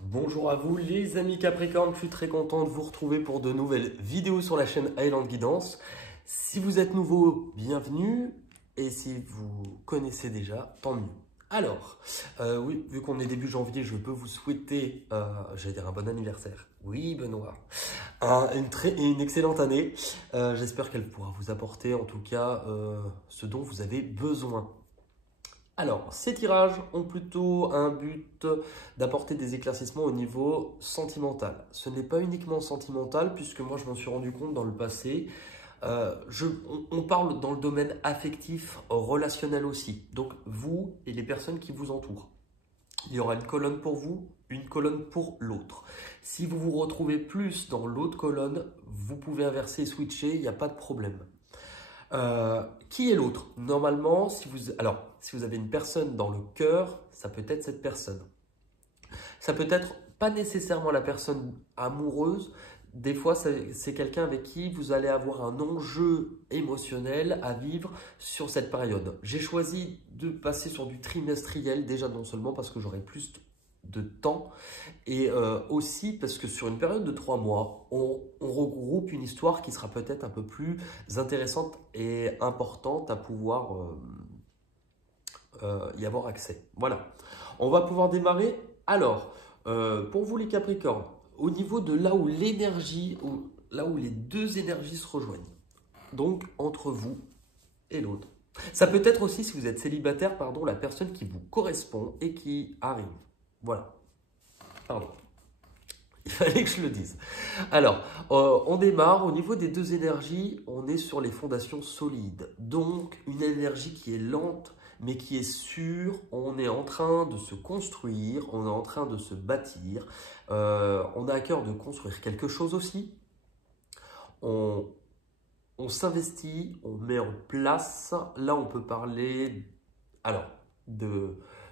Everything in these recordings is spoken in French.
Bonjour à vous les amis Capricorne, je suis très content de vous retrouver pour de nouvelles vidéos sur la chaîne Highland Guidance. Si vous êtes nouveau, bienvenue, et si vous connaissez déjà, tant mieux. Alors, oui, vu qu'on est début janvier, je peux vous souhaiter, j'allais dire un bon anniversaire. Oui, Benoît. Une excellente année. J'espère qu'elle pourra vous apporter en tout cas ce dont vous avez besoin. Alors, ces tirages ont plutôt un but d'apporter des éclaircissements au niveau sentimental. Ce n'est pas uniquement sentimental, puisque moi je m'en suis rendu compte dans le passé. On parle dans le domaine affectif, relationnel aussi. Donc, vous et les personnes qui vous entourent. Il y aura une colonne pour vous, une colonne pour l'autre. Si vous vous retrouvez plus dans l'autre colonne, vous pouvez inverser et switcher, il n'y a pas de problème. Qui est l'autre? Normalement, si vous avez une personne dans le cœur, ça peut être cette personne. Ça peut être pas nécessairement la personne amoureuse. Des fois, c'est quelqu'un avec qui vous allez avoir un enjeu émotionnel à vivre sur cette période. J'ai choisi de passer sur du trimestriel, déjà non seulement parce que j'aurai plus de temps, et aussi parce que sur une période de 3 mois, on regroupe une histoire qui sera peut-être un peu plus intéressante et importante à pouvoir y avoir accès. Voilà, on va pouvoir démarrer. Alors, pour vous les Capricornes, au niveau de là où l'énergie, là où les deux énergies se rejoignent, donc entre vous et l'autre. Ça peut être aussi, si vous êtes célibataire, pardon, la personne qui vous correspond et qui arrive. Voilà. Pardon. Il fallait que je le dise. Alors, on démarre. Au niveau des deux énergies, on est sur les fondations solides. Donc, une énergie qui est lente, mais qui est sûre. On est en train de se construire, on est en train de se bâtir. On a à cœur de construire quelque chose aussi. On s'investit, on met en place. Là, on peut parler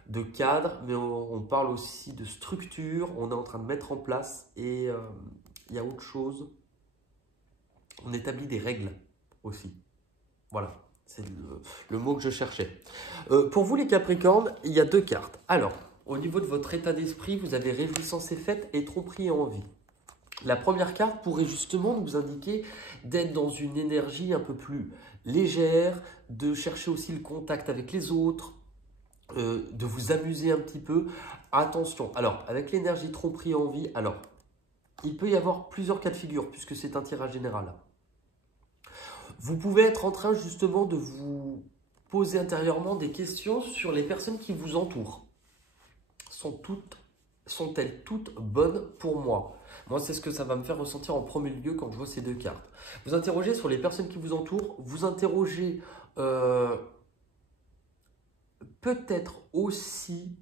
de cadre, mais on parle aussi de structure. On est en train de mettre en place et il y a autre chose. On établit des règles aussi. Voilà, c'est le mot que je cherchais. Pour vous les Capricornes, il y a deux cartes. Alors, au niveau de votre état d'esprit, vous avez réjouissance et fête et tromperie et envie. La première carte pourrait justement nous indiquer d'être dans une énergie un peu plus légère, de chercher aussi le contact avec les autres, de vous amuser un petit peu. Attention, alors avec l'énergie tromperie et envie, alors il peut y avoir plusieurs cas de figure puisque c'est un tirage général. Vous pouvez être en train justement de vous poser intérieurement des questions sur les personnes qui vous entourent. Sont-elles toutes bonnes pour moi? Moi, c'est ce que ça va me faire ressentir en premier lieu quand je vois ces deux cartes. Vous interrogez sur les personnes qui vous entourent, vous interrogez peut-être aussi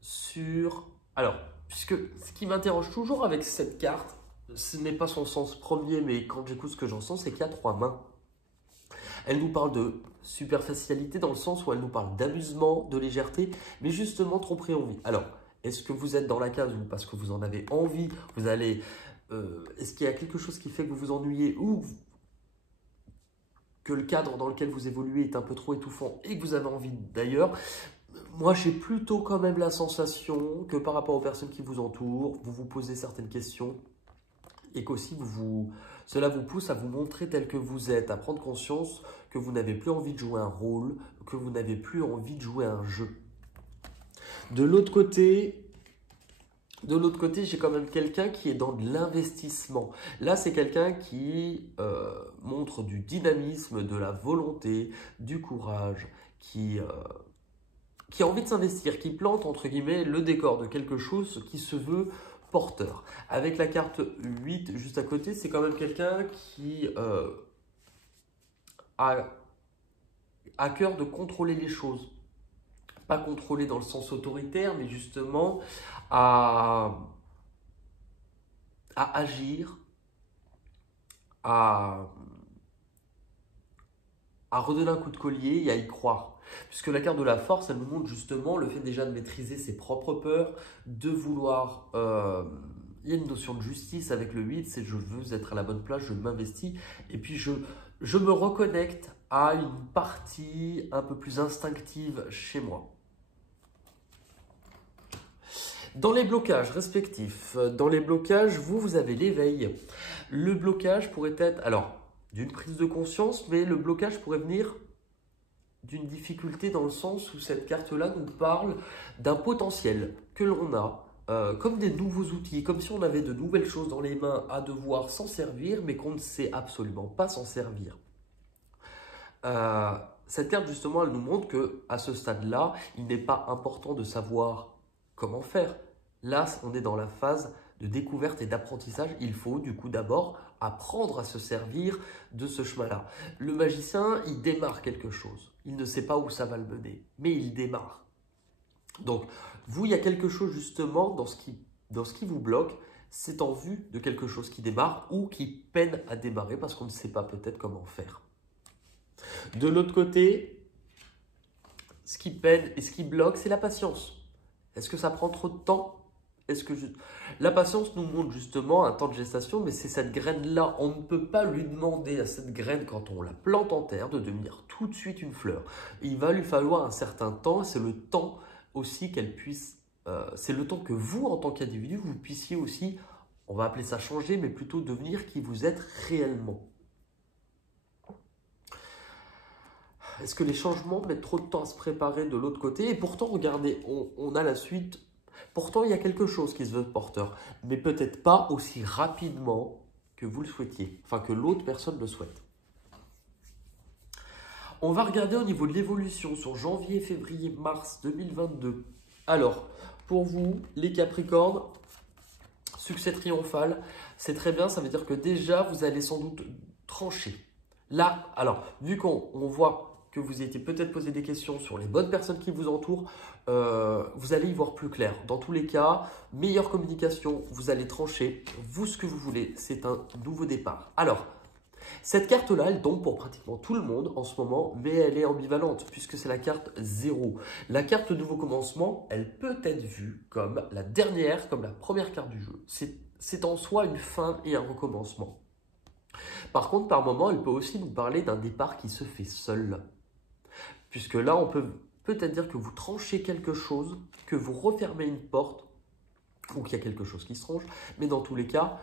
sur... Alors, puisque ce qui m'interroge toujours avec cette carte, ce n'est pas son sens premier, mais quand j'écoute ce que j'en sens, c'est qu'il y a 3 mains. Elle nous parle de superficialité dans le sens où elle nous parle d'amusement, de légèreté, mais justement tromperie envie. Alors, est-ce que vous êtes dans la case où parce que vous en avez envie, vous allez... est-ce qu'il y a quelque chose qui fait que vous vous ennuyez ou que le cadre dans lequel vous évoluez est un peu trop étouffant et que vous avez envie d'ailleurs? Moi, j'ai plutôt quand même la sensation que par rapport aux personnes qui vous entourent, vous vous posez certaines questions et qu'aussi cela vous pousse à vous montrer tel que vous êtes, à prendre conscience que vous n'avez plus envie de jouer un rôle, que vous n'avez plus envie de jouer un jeu. De l'autre côté, j'ai quand même quelqu'un qui est dans de l'investissement. Là, c'est quelqu'un qui montre du dynamisme, de la volonté, du courage, qui a envie de s'investir, qui plante, entre guillemets, le décor de quelque chose qui se veut porteur. Avec la carte 8 juste à côté, c'est quand même quelqu'un qui a à cœur de contrôler les choses. Pas contrôler dans le sens autoritaire, mais justement à agir, à redonner un coup de collier et à y croire. Puisque la carte de la force, elle nous montre justement le fait déjà de maîtriser ses propres peurs, de vouloir... il y a une notion de justice avec le 8, c'est je veux être à la bonne place, je m'investis. Et puis je me reconnecte à une partie un peu plus instinctive chez moi. Dans les blocages respectifs, dans les blocages, vous avez l'éveil. Le blocage pourrait être, alors, d'une prise de conscience, mais le blocage pourrait venir d'une difficulté dans le sens où cette carte-là nous parle d'un potentiel que l'on a, comme des nouveaux outils, comme si on avait de nouvelles choses dans les mains à devoir s'en servir, mais qu'on ne sait absolument pas s'en servir. Cette carte, justement, elle nous montre qu'à ce stade-là, il n'est pas important de savoir comment faire. Là, on est dans la phase de découverte et d'apprentissage. Il faut du coup d'abord apprendre à se servir de ce chemin-là. Le magicien, il démarre quelque chose. Il ne sait pas où ça va le mener, mais il démarre. Donc, vous, il y a quelque chose justement dans ce qui vous bloque, c'est en vue de quelque chose qui démarre ou qui peine à démarrer parce qu'on ne sait pas peut-être comment faire. De l'autre côté, ce qui peine et ce qui bloque, c'est la patience. Est-ce que ça prend trop de temps? La patience nous montre justement un temps de gestation, mais c'est cette graine-là. On ne peut pas lui demander à cette graine, quand on la plante en terre, de devenir tout de suite une fleur. Il va lui falloir un certain temps, c'est le temps aussi qu'elle puisse, c'est le temps que vous, en tant qu'individu, vous puissiez aussi, on va appeler ça changer, mais plutôt devenir qui vous êtes réellement. Est-ce que les changements mettent trop de temps à se préparer de l'autre côté? Et pourtant, regardez, on a la suite. Pourtant, il y a quelque chose qui se veut porteur, mais peut-être pas aussi rapidement que vous le souhaitiez, enfin que l'autre personne le souhaite. On va regarder au niveau de l'évolution sur janvier, février, mars 2022. Alors, pour vous, les Capricornes, succès triomphal, c'est très bien, ça veut dire que déjà, vous allez sans doute trancher. Là, alors, vu qu'on voit que vous étiez peut-être posé des questions sur les bonnes personnes qui vous entourent, vous allez y voir plus clair. Dans tous les cas, meilleure communication, vous allez trancher. Vous, ce que vous voulez, c'est un nouveau départ. Alors, cette carte-là, elle tombe pour pratiquement tout le monde en ce moment, mais elle est ambivalente puisque c'est la carte 0. La carte nouveau commencement, elle peut être vue comme la dernière, comme la première carte du jeu. C'est en soi une fin et un recommencement. Par contre, par moment, elle peut aussi nous parler d'un départ qui se fait seul. Puisque là, on peut peut-être dire que vous tranchez quelque chose, que vous refermez une porte, ou qu'il y a quelque chose qui se tranche. Mais dans tous les cas,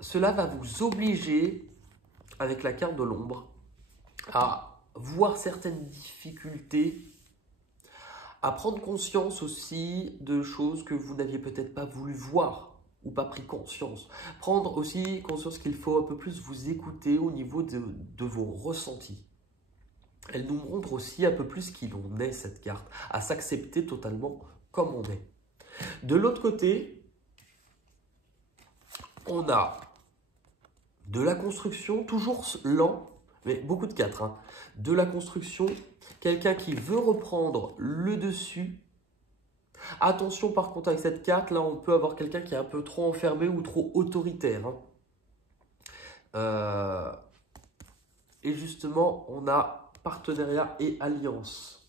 cela va vous obliger, avec la carte de l'ombre, à voir certaines difficultés, à prendre conscience aussi de choses que vous n'aviez peut-être pas voulu voir ou pas pris conscience. Prendre aussi conscience qu'il faut un peu plus vous écouter au niveau de vos ressentis. Elle nous montre aussi un peu plus qui l'on est, cette carte, à s'accepter totalement comme on est. De l'autre côté, on a de la construction, toujours lent, mais beaucoup de 4. Hein. De la construction, quelqu'un qui veut reprendre le dessus. Attention par contre avec cette carte, là on peut avoir quelqu'un qui est un peu trop enfermé ou trop autoritaire. Hein. Et justement, on a partenariat et alliance.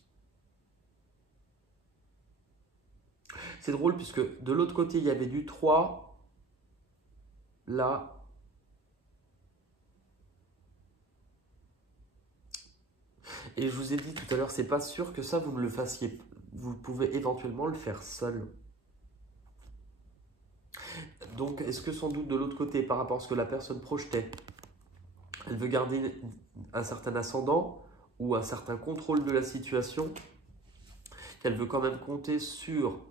C'est drôle puisque de l'autre côté, il y avait du 3. Là. Et je vous ai dit tout à l'heure, c'est pas sûr que ça, vous ne le fassiez. Vous pouvez éventuellement le faire seul. Donc, est-ce que sans doute de l'autre côté, par rapport à ce que la personne projetait, elle veut garder un certain ascendant ou un certain contrôle de la situation, qu'elle veut quand même compter sur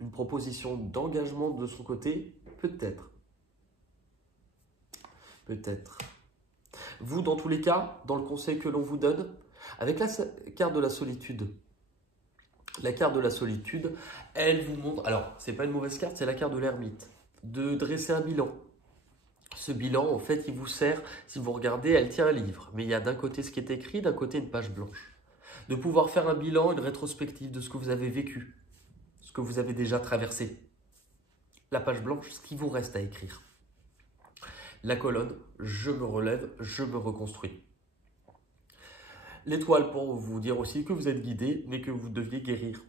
une proposition d'engagement de son côté? Peut-être. Peut-être. Vous, dans tous les cas, dans le conseil que l'on vous donne, avec la carte de la solitude, elle vous montre, alors, c'est pas une mauvaise carte, c'est la carte de l'ermite, de dresser un bilan. Ce bilan, en fait, il vous sert, si vous regardez, elle tient un livre, mais il y a d'un côté ce qui est écrit, d'un côté une page blanche. De pouvoir faire un bilan, une rétrospective de ce que vous avez vécu, ce que vous avez déjà traversé. La page blanche, ce qui vous reste à écrire. La colonne, je me relève, je me reconstruis. L'étoile pour vous dire aussi que vous êtes guidé, mais que vous deviez guérir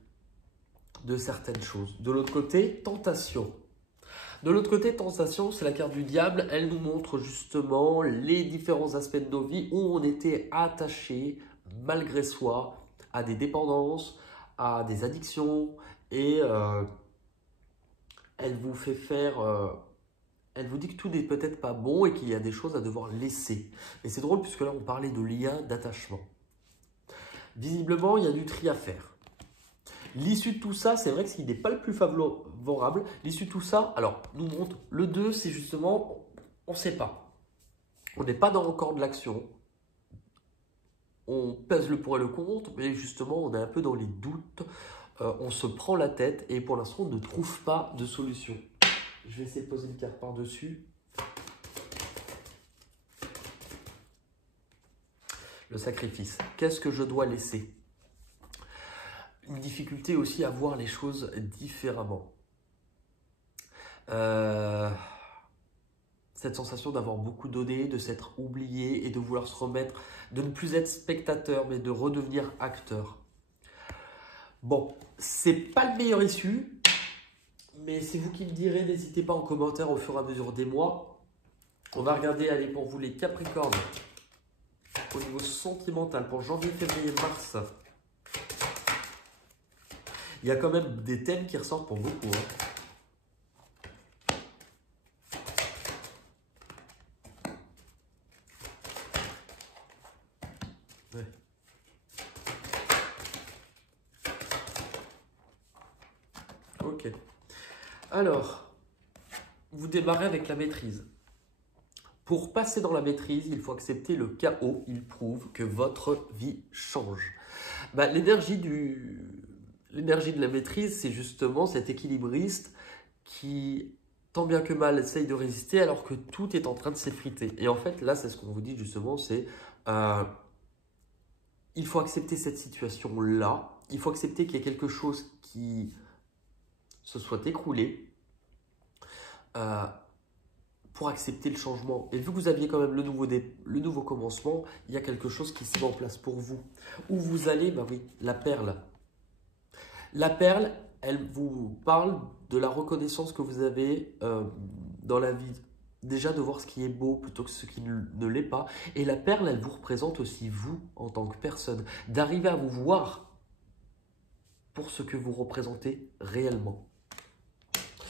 de certaines choses. De l'autre côté, tentation. De l'autre côté, tentation, c'est la carte du diable. Elle nous montre justement les différents aspects de nos vies où on était attaché, malgré soi, à des dépendances, à des addictions et elle vous fait faire... elle vous dit que tout n'est peut-être pas bon et qu'il y a des choses à devoir laisser. Et c'est drôle puisque là, on parlait de lien, d'attachement. Visiblement, il y a du tri à faire. L'issue de tout ça, c'est vrai que s'il n'est pas le plus favorable, l'issue de tout ça, alors, nous montre le 2, c'est justement, on ne sait pas. On n'est pas encore de l'action. On pèse le pour et le contre, mais justement, on est un peu dans les doutes. On se prend la tête et pour l'instant, on ne trouve pas de solution. Je vais essayer de poser une carte par-dessus. Le sacrifice. Qu'est-ce que je dois laisser? Une difficulté aussi à voir les choses différemment. Cette sensation d'avoir beaucoup donné, de s'être oublié et de vouloir se remettre, de ne plus être spectateur, mais de redevenir acteur. Bon, c'est pas le meilleur issue, mais c'est vous qui me direz, n'hésitez pas en commentaire au fur et à mesure des mois. On va regarder, allez, pour vous les Capricornes, au niveau sentimental, pour janvier, février, mars. Il y a quand même des thèmes qui ressortent pour beaucoup. Ouais. Ok. Alors, vous démarrez avec la maîtrise. Pour passer dans la maîtrise, il faut accepter le chaos. Il prouve que votre vie change. L'énergie de la maîtrise, c'est justement cet équilibriste qui, tant bien que mal, essaye de résister alors que tout est en train de s'effriter. Et en fait, là, c'est ce qu'on vous dit justement, c'est il faut accepter cette situation-là. Il faut accepter qu'il y ait quelque chose qui se soit écroulé pour accepter le changement. Et vu que vous aviez quand même le nouveau commencement, il y a quelque chose qui se met en place pour vous. Où vous allez, oui, la perle. La perle, elle vous parle de la reconnaissance que vous avez dans la vie. Déjà de voir ce qui est beau plutôt que ce qui ne l'est pas. Et la perle, elle vous représente aussi vous en tant que personne. D'arriver à vous voir pour ce que vous représentez réellement.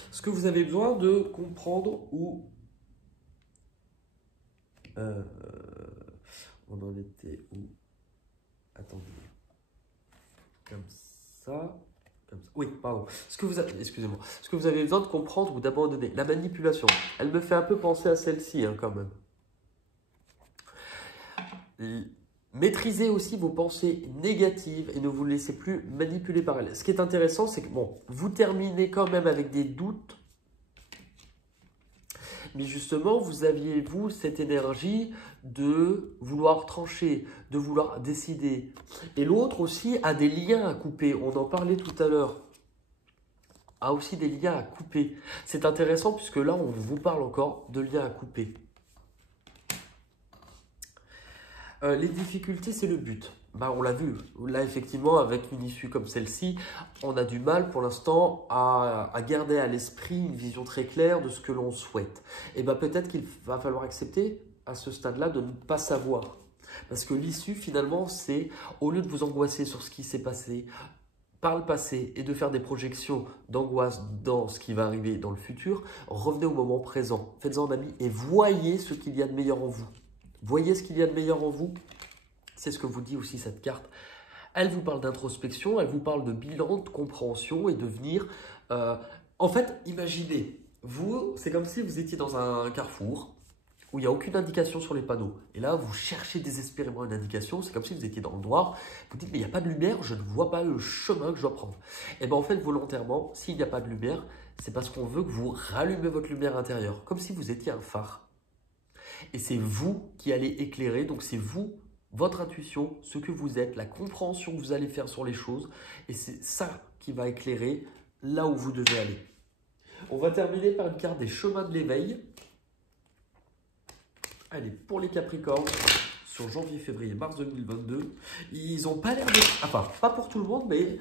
Ce que vous avez besoin de comprendre où on en était où? Attendez. Comme ça. Oui, pardon. Excusez-moi. Ce que vous avez besoin de comprendre ou d'abandonner. La manipulation. Elle me fait un peu penser à celle-ci, quand même. Maîtrisez aussi vos pensées négatives et ne vous laissez plus manipuler par elles. Ce qui est intéressant, c'est que vous terminez quand même avec des doutes. Mais justement, vous aviez, vous, cette énergie de vouloir trancher, de vouloir décider. Et l'autre aussi a des liens à couper. On en parlait tout à l'heure. A aussi des liens à couper. C'est intéressant puisque là, on vous parle encore de liens à couper. Les difficultés, c'est le but. On l'a vu. Là, effectivement, avec une issue comme celle-ci, on a du mal pour l'instant à garder à l'esprit une vision très claire de ce que l'on souhaite. Et peut-être qu'il va falloir accepter à ce stade-là de ne pas savoir. Parce que l'issue, finalement, c'est au lieu de vous angoisser sur ce qui s'est passé par le passé et de faire des projections d'angoisse dans ce qui va arriver dans le futur, revenez au moment présent. Faites-en un ami et voyez ce qu'il y a de meilleur en vous. Voyez ce qu'il y a de meilleur en vous. C'est ce que vous dit aussi cette carte. Elle vous parle d'introspection, elle vous parle de bilan, de compréhension et de venir... En fait, imaginez, vous, c'est comme si vous étiez dans un carrefour où il n'y a aucune indication sur les panneaux. Et là, vous cherchez désespérément une indication. C'est comme si vous étiez dans le noir. Vous dites, mais il n'y a pas de lumière, je ne vois pas le chemin que je dois prendre. Et en fait, volontairement, s'il n'y a pas de lumière, c'est parce qu'on veut que vous rallumez votre lumière intérieure, comme si vous étiez un phare. Et c'est vous qui allez éclairer, donc c'est vous, votre intuition, ce que vous êtes, la compréhension que vous allez faire sur les choses. Et c'est ça qui va éclairer là où vous devez aller. On va terminer par une carte des chemins de l'éveil. Allez, pour les Capricornes, sur janvier, février, mars 2022, ils n'ont pas l'air de... Enfin, pas pour tout le monde, mais...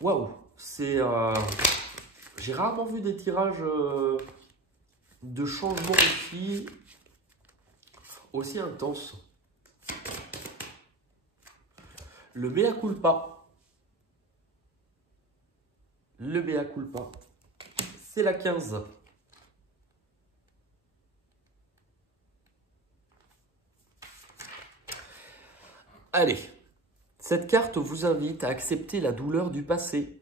Waouh, c'est... J'ai rarement vu des tirages de changement aussi intenses. Le mea culpa. Le mea culpa. c'est la 15. Allez, cette carte vous invite à accepter la douleur du passé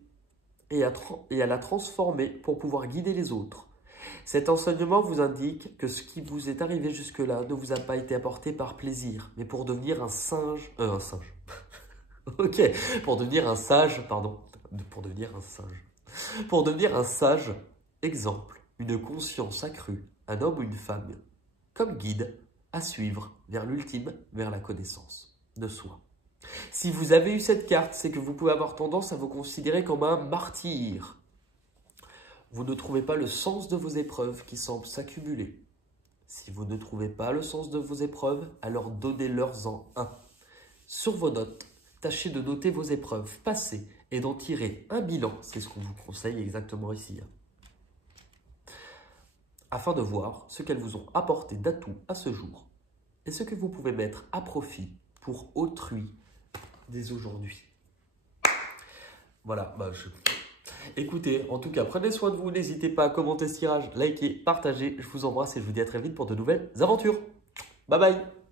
et à la transformer pour pouvoir guider les autres. Cet enseignement vous indique que ce qui vous est arrivé jusque-là ne vous a pas été apporté par plaisir, mais pour devenir un singe... Ok, pour devenir un sage, pardon. Pour devenir un singe. Pour devenir un sage, exemple, une conscience accrue, un homme ou une femme, comme guide à suivre vers l'ultime, vers la connaissance de soi. Si vous avez eu cette carte, c'est que vous pouvez avoir tendance à vous considérer comme un martyr. Vous ne trouvez pas le sens de vos épreuves qui semblent s'accumuler. Si vous ne trouvez pas le sens de vos épreuves, alors donnez-leur-en un. Sur vos notes, tâchez de noter vos épreuves passées et d'en tirer un bilan, c'est ce qu'on vous conseille exactement ici, afin de voir ce qu'elles vous ont apporté d'atout à ce jour et ce que vous pouvez mettre à profit pour autrui dès aujourd'hui. Voilà, écoutez, en tout cas, prenez soin de vous, n'hésitez pas à commenter ce tirage, liker, partager, je vous embrasse et je vous dis à très vite pour de nouvelles aventures. Bye bye.